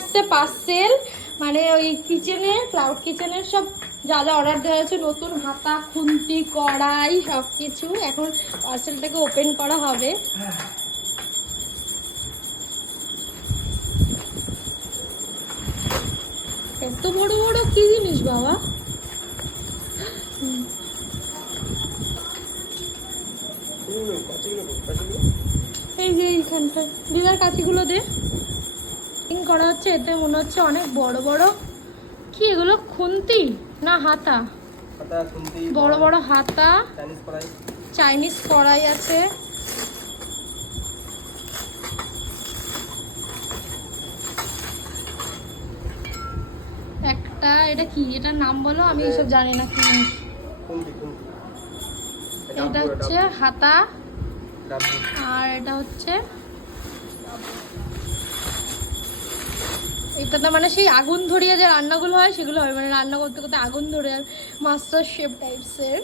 আসছে পার্সেল, মানে ওই কিচেনের, ক্লাউড কিচেনের সব যা যা অর্ডার দেওয়া হয়েছে, নতুন হাতা, খুন্তি, কড়াই সব কিছু। এখন পার্সেলটাকে ওপেন করা হবে। এত বড় বড় কি জিনিস বাবা! এই যে এইখানটা দিদার কাঁচিগুলো দে করা হচ্ছে। এতে মনে হচ্ছে অনেক বড় বড়, কি এগুলো খুন্তি না হাতা? বড় বড় হাতা, চাইনিজ কড়াই আছে। একটা, এটা কি, এটার নাম বলো, আমি এসব জানি না কি। এটা হচ্ছে হাতা, আর এটা হচ্ছে এটাতে মানে সেই আগুন ধরিয়ে যে রান্নাগুলো হয় সেগুলো হয়, মানে রান্না করতে করতে আগুন ধরে, মাস্টার শেফ টাইপসের।